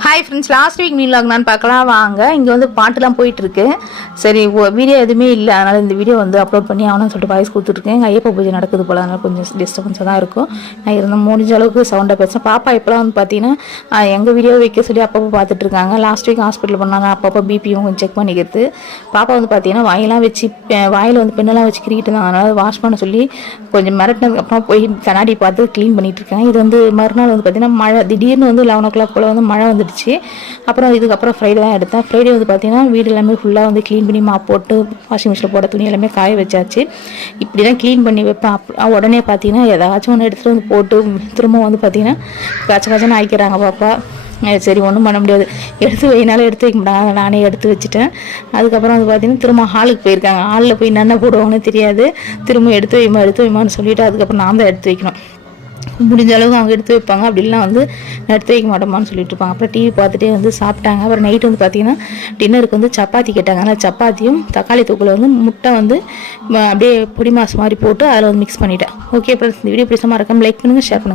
Hi friends, last week மீன்லாக் நான் பார்க்கலாம் வாங்க. இங்கே வந்து பாட்டுலாம் போயிட்டுருக்கு. சரி, வீடியோ எதுவுமே இல்லை, அதனால் இந்த வீடியோ வந்து அப்லோட் பண்ணி ஆகணும்னு சொல்லிட்டு வாய்ஸ் கொடுத்துட்ருக்கேன். எங்கள் ஐயப்பா பூஜை நடக்குது போல், அதனால் கொஞ்சம் டிஸ்டர்பன்ஸாக தான் இருக்கும். நான் இருந்தால் முடிஞ்ச அளவுக்கு சவுண்டாக பேசுகிறேன். பாப்பா இப்போலாம் வந்து பார்த்தீங்கன்னா எங்கள் வீடியோ வைக்க சொல்லி அப்பப்போ பார்த்துட்ருக்காங்க. லாஸ்ட் வீக் ஹாஸ்பிட்டல் பண்ணாங்க, அப்பப்போ பிபியும் கொஞ்சம் செக் பண்ணிக்கிறது. பாப்பா வந்து பார்த்தீங்கன்னா வாயெல்லாம் வச்சு வாயில் வந்து பெண்ணெல்லாம் வச்சு கிரிக்கிட்டு இருந்தாங்க. அதனால் வாஷ் பண்ண சொல்லி கொஞ்சம் மிரட்டினதுக்கப்புறம் போய் கண்ணாடி பார்த்து க்ளீன் பண்ணிகிட்டு இருக்கேன். இது வந்து மறுநாள் வந்து பார்த்தீங்கன்னா மழை, திடீர்னு வந்து 11 o'clock போல் வந்து மழை வந்துடுச்சு. அப்புறம் இதுக்கப்புறம் ஃப்ரைடே தான் எடுத்தேன். ஃப்ரைடே வந்து பார்த்தீங்கன்னா வீடு எல்லாமே ஃபுல்லாக வந்து க்ளீன் பண்ணி மாப் போட்டு வாஷிங் மிஷினில் போட துணி எல்லாமே காய வச்சாச்சு. இப்படி தான் க்ளீன் பண்ணி வைப்பேன். உடனே பார்த்தீங்கன்னா ஏதாச்சும் ஒன்று எடுத்துகிட்டு வந்து போட்டு திரும்ப வந்து பார்த்தீங்கன்னா கச்சன்னு ஆக்கிக்கிறாங்க பாப்பா. சரி, ஒன்றும் பண்ண முடியாது, எடுத்து வைனாலும் எடுத்து வைக்க மாட்டாங்க, நானே எடுத்து வச்சுட்டேன். அதுக்கப்புறம் வந்து பார்த்தீங்கன்னா திரும்ப ஹாலுக்கு போயிருக்காங்க. ஹாலில் போய் என்ன போடுவாங்கன்னு தெரியாது. திரும்ப எடுத்து வைமான்னு சொல்லிவிட்டு அதுக்கப்புறம் நான் தான் எடுத்து வைக்கணும். முடிஞ்ச அளவுக்கு அவங்க எடுத்து வைப்பாங்க, அப்படி இல்லைனா வந்து எடுத்து வைக்க மாட்டோமான்னு சொல்லிட்டு இருப்பாங்க. அப்புறம் டிவி பார்த்துட்டே வந்து சாப்பிட்டாங்க. அப்புறம் நைட்டு வந்து பார்த்தீங்கன்னா டின்னருக்கு வந்து சப்பாத்தி கேட்டாங்க. அதனால் சப்பாத்தியும் தக்காளி தூக்கில் வந்து முட்டை வந்து அப்படியே பொடி மாசு மாதிரி போட்டு அதில் வந்து மிக்ஸ் பண்ணிட்டேன். ஓகே ஃப்ரெண்ட்ஸ், இந்த வீடியோ பிடிச்ச மாதிரி லைக் பண்ணுங்கள், ஷேர் பண்ணுங்கள்.